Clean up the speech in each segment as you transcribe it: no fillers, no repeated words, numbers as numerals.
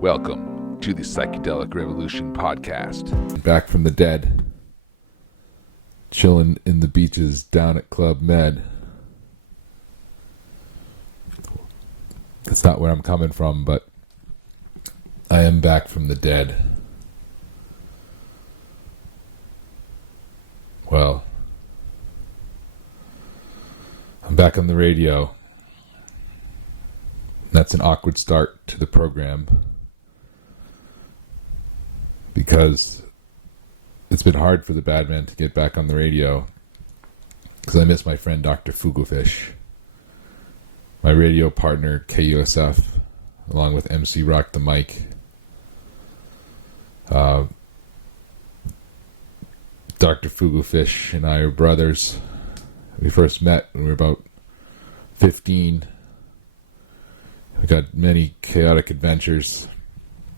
Welcome to the Psychedelic Revolution podcast. Back from the dead. Chilling in the beaches down at Club Med. That's not where I'm coming from, but I am back from the dead. Well, I'm back on the radio. That's an awkward start to the program because it's been hard for the bad man to get back on the radio because I miss my friend Dr. Fugelfish, my radio partner KUSF, along with MC Rock the Mic. Dr. Fugelfish and I are brothers. We first met when we were about 15. We got many chaotic adventures,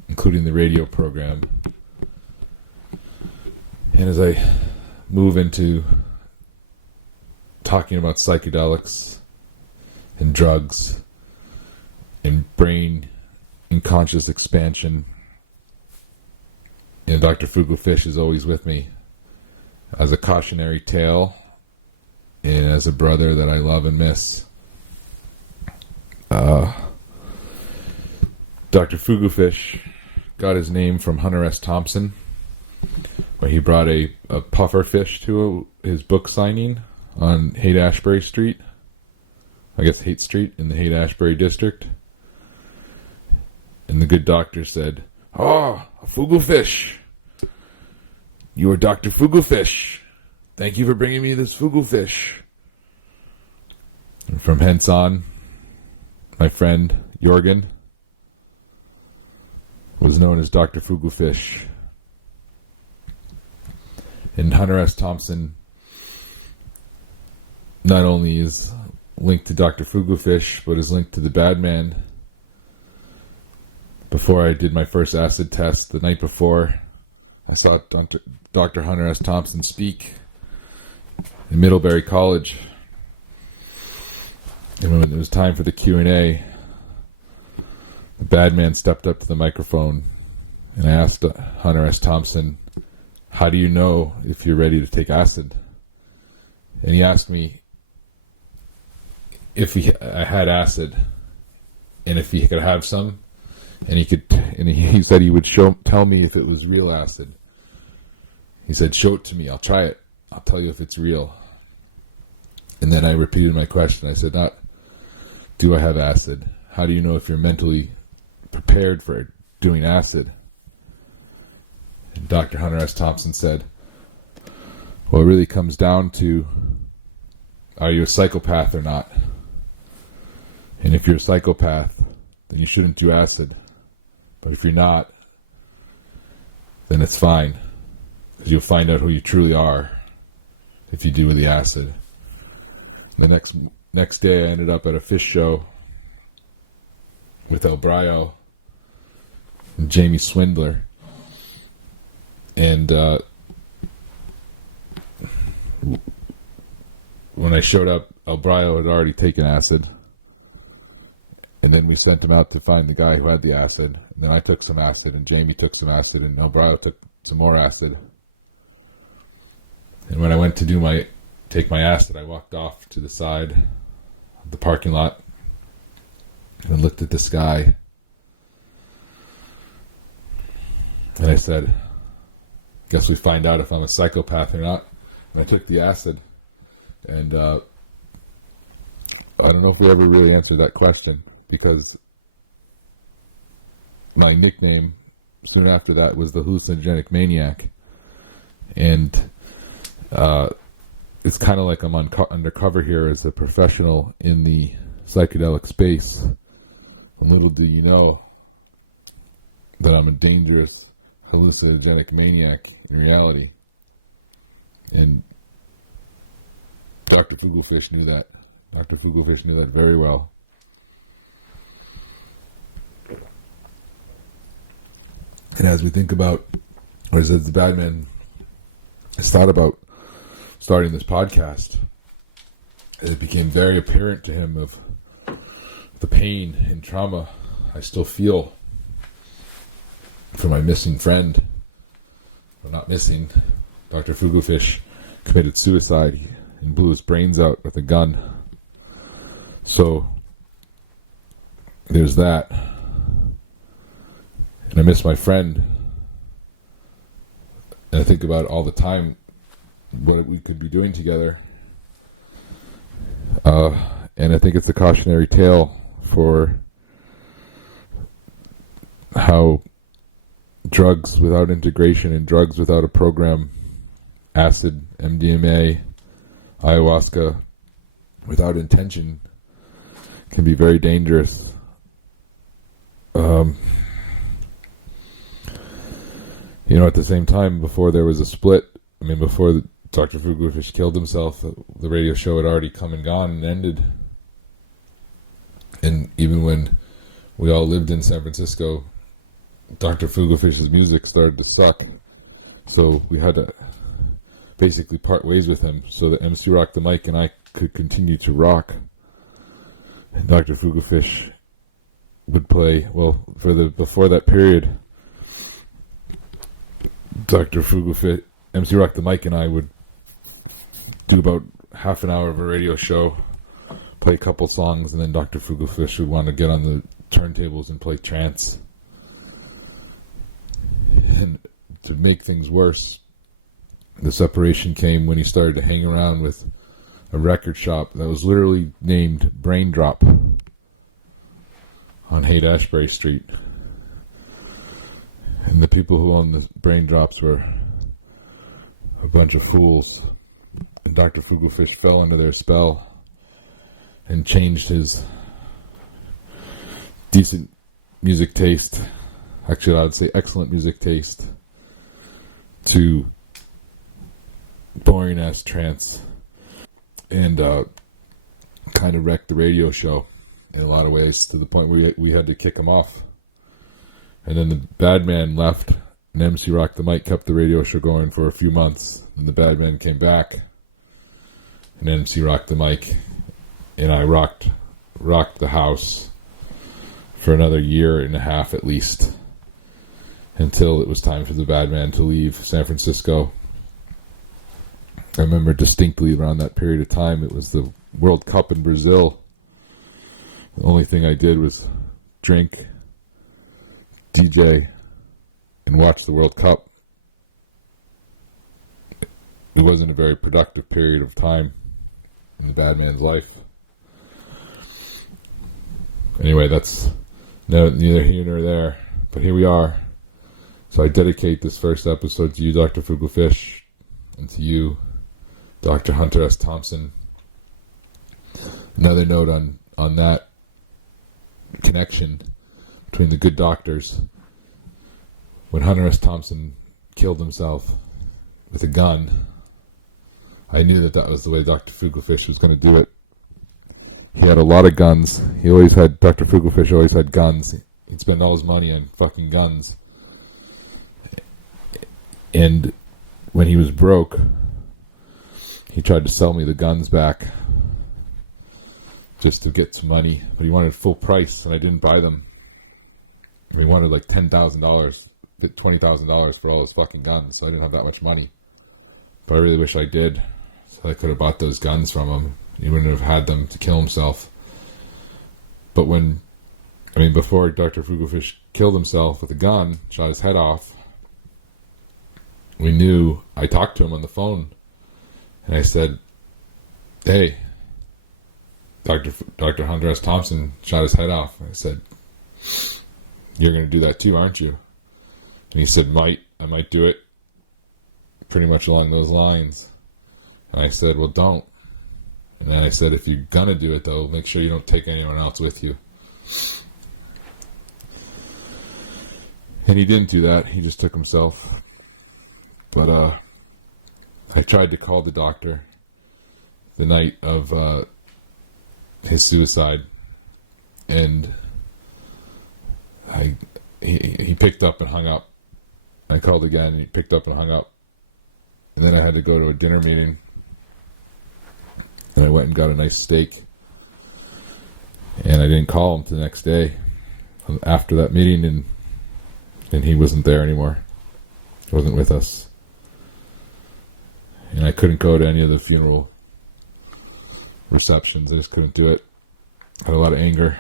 including the radio program. And as I move into talking about psychedelics and drugs and brain and conscious expansion, Dr. Fugelfish is always with me as a cautionary tale and as a brother that I love and miss. Dr. Fugelfish got his name from Hunter S. Thompson, where he brought a puffer fish to his book signing on Haight-Ashbury Street. I guess Haight Street in the Haight-Ashbury district. And the good doctor said, "Oh, a Fugelfish. You are Dr. Fugelfish. Thank you for bringing me this Fugelfish." And from hence on, my friend Jorgen was known as Dr. Fugelfish. And Hunter S. Thompson not only is linked to Dr. Fugelfish, but is linked to the bad man. Before I did my first acid test, the night before, I saw Dr. Hunter S. Thompson speak in Middlebury College. And when it was time for the Q&A, the bad man stepped up to the microphone and I asked Hunter S. Thompson, "How do you know if you're ready to take acid?" And he asked me if I had acid and if he could have some, and he said he would tell me if it was real acid. He said, "Show it to me. I'll try it. I'll tell you if it's real." And then I repeated my question. I said, "Not, do I have acid? How do you know if you're mentally prepared for doing acid?" And Dr. Hunter S. Thompson said, "Well, it really comes down to, are you a psychopath or not? And if you're a psychopath, then you shouldn't do acid. But if you're not, then it's fine. Because you'll find out who you truly are if you do the acid." The next day I ended up at a fish show with El Brio and Jamie Swindler. And when I showed up, El Brio had already taken acid. And then we sent him out to find the guy who had the acid. And then I took some acid, and Jamie took some acid, and El Brio took some more acid. And when I went to take my acid, I walked off to the side of the parking lot and looked at the sky. And I said, "Guess we find out if I'm a psychopath or not." And I took the acid. And I don't know if we ever really answered that question, because my nickname soon after that was the hallucinogenic maniac. And it's kind of like I'm undercover here as a professional in the psychedelic space. And little do you know that I'm a dangerous hallucinogenic maniac in reality. And Dr. Fugelfish knew that. Dr. Fugelfish knew that very well. And as we think about, or as the bad man has thought about starting this podcast, it became very apparent to him of the pain and trauma I still feel for my missing friend. Well, not missing. Dr. Fugufish committed suicide and blew his brains out with a gun. So there's that. And I miss my friend. And I think about all the time what we could be doing together. And I think it's a cautionary tale for how drugs without integration and drugs without a program, acid, MDMA, ayahuasca, without intention, can be very dangerous. At the same time, before there was a split, before Dr. Fugufish killed himself, the radio show had already come and gone and ended. And even when we all lived in San Francisco, Dr. Fugufish's music started to suck. So we had to basically part ways with him so that MC Rock the Mic and I could continue to rock. And Dr. Fugufish would play, before that period, Dr. Fugufish, MC Rock the Mic and I would do about half an hour of a radio show, play a couple songs, and then Dr. Fugufish would want to get on the turntables and play trance. And to make things worse, the separation came when he started to hang around with a record shop that was literally named Brain Drop on Haight-Ashbury Street. And the people who owned the Brain Drops were a bunch of fools. And Dr. Fugufish fell under their spell and changed his decent music taste, actually I would say excellent music taste, to boring ass trance, and kind of wrecked the radio show in a lot of ways, to the point where we had to kick him off. And then the bad man left, and MC Rock the Mic kept the radio show going for a few months. And the bad man came back, and MC Rock the Mic and I rocked the house for another year and a half at least, until it was time for the bad man to leave San Francisco. I remember distinctly around that period of time, it was the World Cup in Brazil. The only thing I did was drink, DJ, and watch the World Cup. It wasn't a very productive period of time in the bad man's life. Anyway, that's neither here nor there, but here we are. So I dedicate this first episode to you, Dr. Fugufish, and to you, Dr. Hunter S. Thompson. Another note on that connection between the good doctors. When Hunter S. Thompson killed himself with a gun, I knew that was the way Dr. Fugufish was going to do it. He had a lot of guns. Dr. Fugufish always had guns. He'd spend all his money on fucking guns. And when he was broke, he tried to sell me the guns back just to get some money, but he wanted full price, and I didn't buy them. He wanted like $10,000, $20,000 for all his fucking guns, so I didn't have that much money. But I really wish I did, so I could have bought those guns from him. He wouldn't have had them to kill himself. But before Dr. Fugufish killed himself with a gun, shot his head off, I talked to him on the phone, and I said, hey, Dr. Hunter S. Thompson shot his head off. I said, you're going to do that too, aren't you? And he said, I might do it, pretty much along those lines. And I said, well, don't. And then I said, if you're going to do it, though, make sure you don't take anyone else with you. And he didn't do that. He just took himself. But I tried to call the doctor the night of his suicide, and he picked up and hung up. I called again, and he picked up and hung up. And then I had to go to a dinner meeting, and I went and got a nice steak, and I didn't call him the next day after that meeting, and And he wasn't there anymore. He wasn't with us. And I couldn't go to any of the funeral receptions. I just couldn't do it. I had a lot of anger.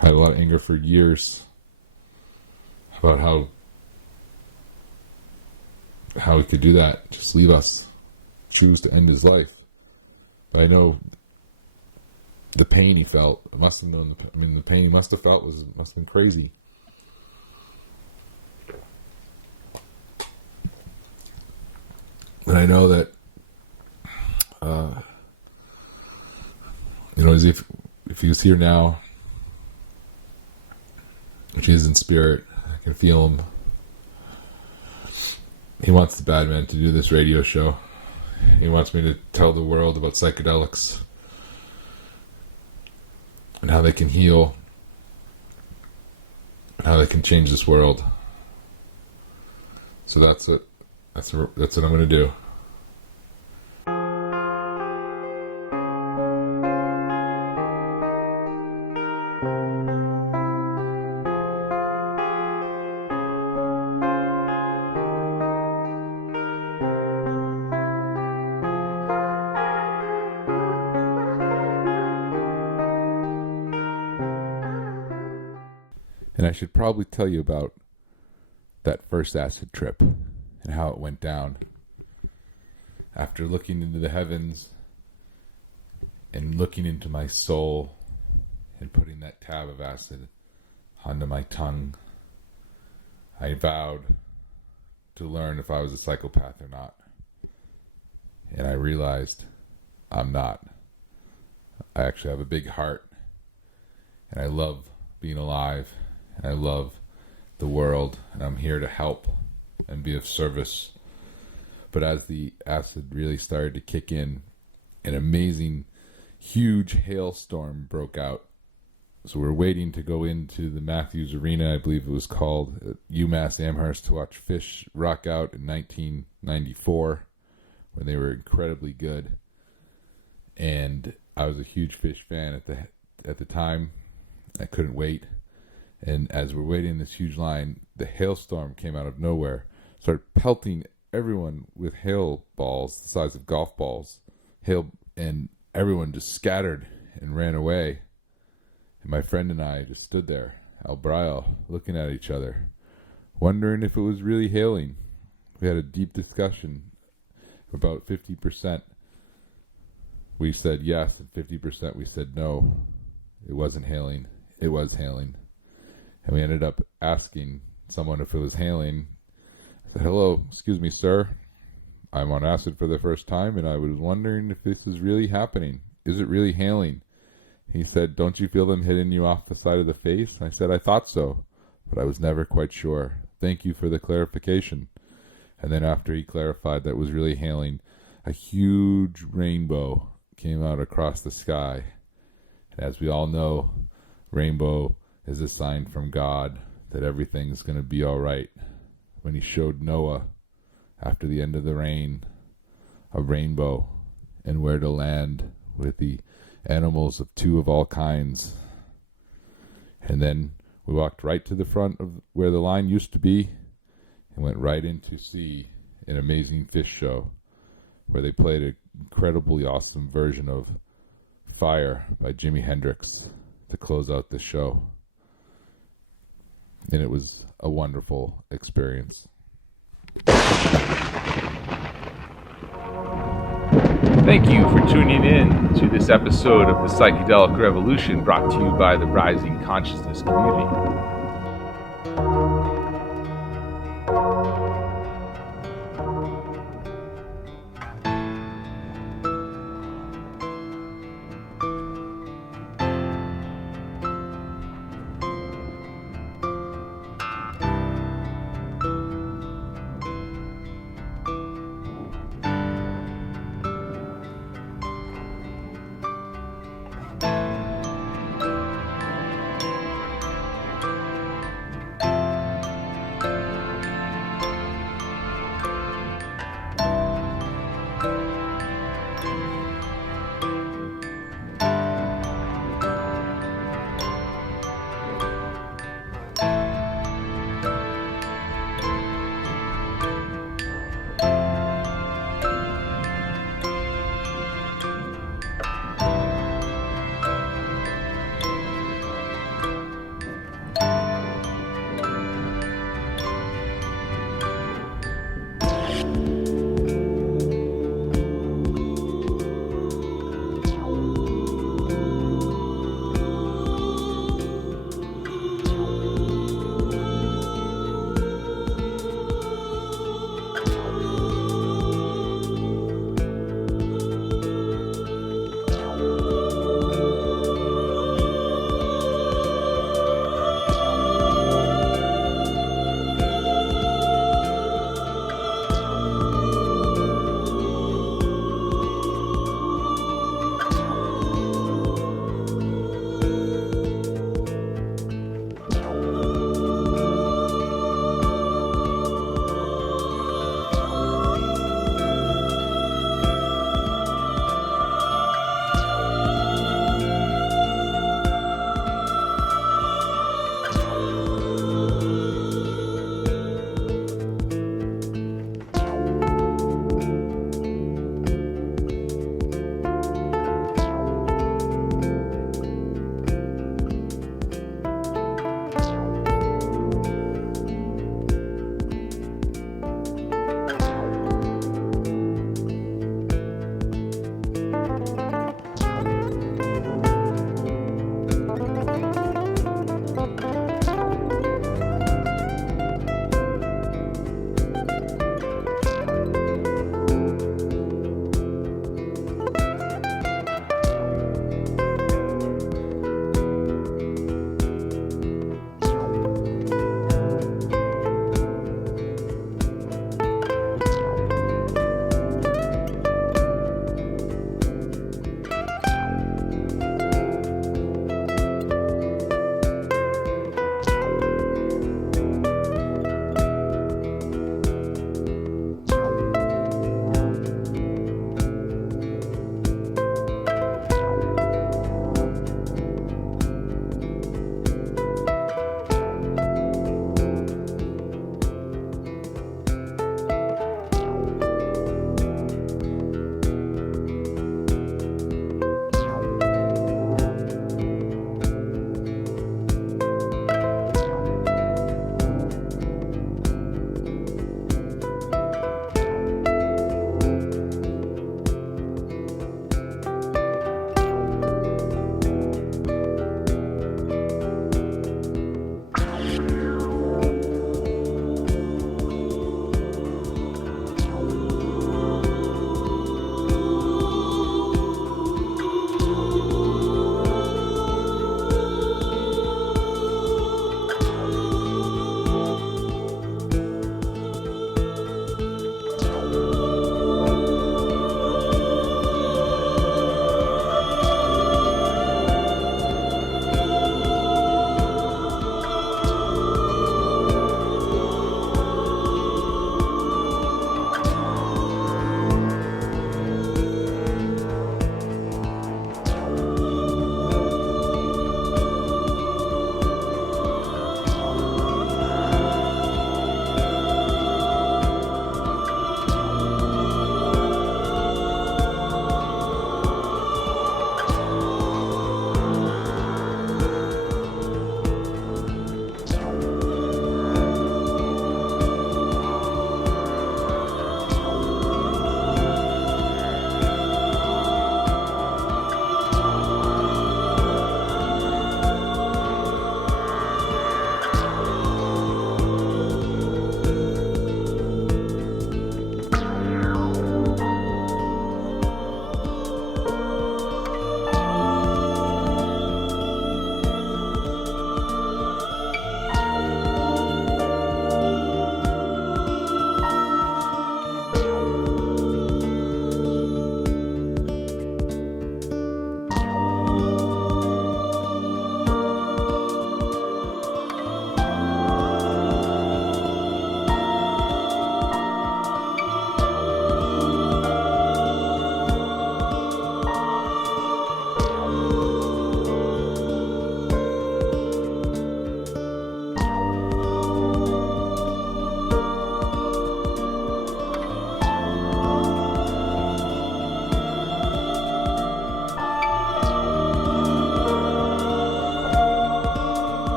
I had a lot of anger for years about how he could do that. Just leave us. Choose to end his life. But I know the pain he felt. I must have known the pain he must have felt must have been crazy. And I know that, as if he was here now, which he is in spirit, I can feel him. He wants the bad man to do this radio show. He wants me to tell the world about psychedelics and how they can heal and how they can change this world. So that's it. That's what I'm going to do. And I should probably tell you about that first acid trip and how it went down. After looking into the heavens and looking into my soul and putting that tab of acid onto my tongue, I vowed to learn if I was a psychopath or not. And I realized I'm not. I actually have a big heart, and I love being alive, and I love the world, and I'm here to help and be of service. But as the acid really started to kick in, an amazing, huge hailstorm broke out. So we're waiting to go into the Matthews Arena, I believe it was called, at UMass Amherst, to watch Phish rock out in 1994, when they were incredibly good. And I was a huge Phish fan at the time. I couldn't wait. And as we're waiting in this huge line, the hailstorm came out of nowhere, started pelting everyone with hail balls the size of golf balls, and everyone just scattered and ran away. And my friend and I just stood there, Al Brio, looking at each other, wondering if it was really hailing. We had a deep discussion. About 50% we said yes, and 50% we said no. It wasn't hailing. It was hailing. And we ended up asking someone if it was hailing. I said, "Hello, excuse me, sir. I'm on acid for the first time, and I was wondering if this is really happening. Is it really hailing?" He said, "Don't you feel them hitting you off the side of the face?" I said, "I thought so, but I was never quite sure. Thank you for the clarification." And then after he clarified that it was really hailing, a huge rainbow came out across the sky. And as we all know, rainbow is a sign from God that everything's going to be all right. When he showed Noah, after the end of the rain, a rainbow and where to land with the animals of two of all kinds. And then we walked right to the front of where the line used to be and went right in to see an amazing Phish show where they played an incredibly awesome version of Fire by Jimi Hendrix to close out the show. And it was a wonderful experience. Thank you for tuning in to this episode of the Psychedelic Revolution, brought to you by the Rising Consciousness community.